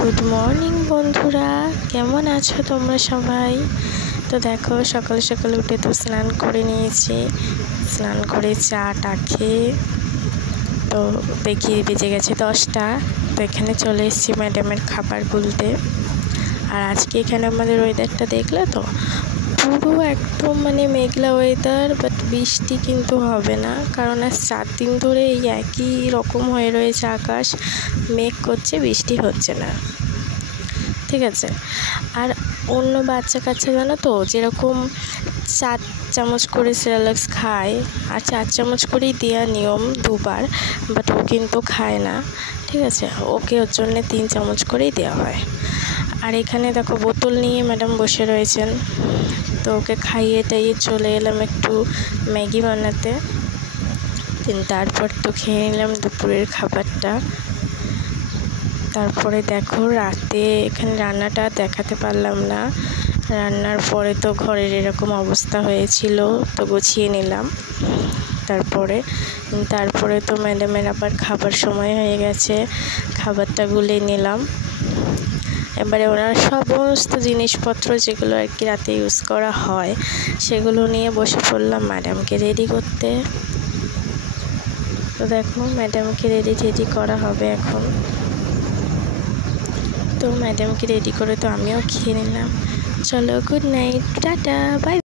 Good morning বন্ধুরা, কেমন আছো তোমরা সবাই? তো দেখো, সকাল সকাল উঠে তো স্নান করে নিয়েছি। স্নান করে চাটা খেয়ে তো দেখি বেজে গেছে 10টা। তো এখানে চলে এসেছি ম্যাডামের খাবার বলতে। আর আজকে এখানে আমাদের ওয়েদারটা দেখলে তো, পুরো একদম মেঘলা ওয়েদার, বাট বৃষ্টি কিন্তু হবে না, কারণ আজ 4 দিন ধরে এই একই রকম হয়ে রয়েছে আকাশ। মেঘ করছে, বৃষ্টি হচ্ছে না, ঠিক আছে। আর অন্য বাচ্চা কাচ্চা জানো তো, যেরকম 4 চামচ করে সেরেলাক্স খায়, আর 4 চামচ করেই দেওয়া নিয়ম 2বার, বাট ও কিন্তু খায় না, ঠিক আছে। ওকে ওর জন্য 3 চামচ করেই দেওয়া হয়। আর এখানে দেখো বোতল নিয়ে ম্যাডাম বসে রয়েছেন। তো ওকে খাইয়ে টাইয়ে চলে এলাম একটু ম্যাগি বানাতে। তারপর তো খেয়ে নিলাম দুপুরের খাবারটা। তারপরে দেখো রাতে এখানে রান্নাটা দেখাতে পারলাম না। রান্নার পরে তো ঘরের এরকম অবস্থা হয়েছিল, তো গুছিয়ে নিলাম। তারপরে তো ম্যাডামের আবার খাবার সময় হয়ে গেছে, খাবারটা গুলে নিলাম। এবারে ওনার সমস্ত জিনিসপত্র যেগুলো আর কি রাতে ইউজ করা হয়, সেগুলো নিয়ে বসে পড়লাম ম্যাডামকে রেডি করতে। তো দেখো ম্যাডামকে রেডি করা হবে এখন। তো ম্যাডামকে রেডি করে তো আমিও খেয়ে নিলাম। চলো, গুড নাইট, টাটা, বাই।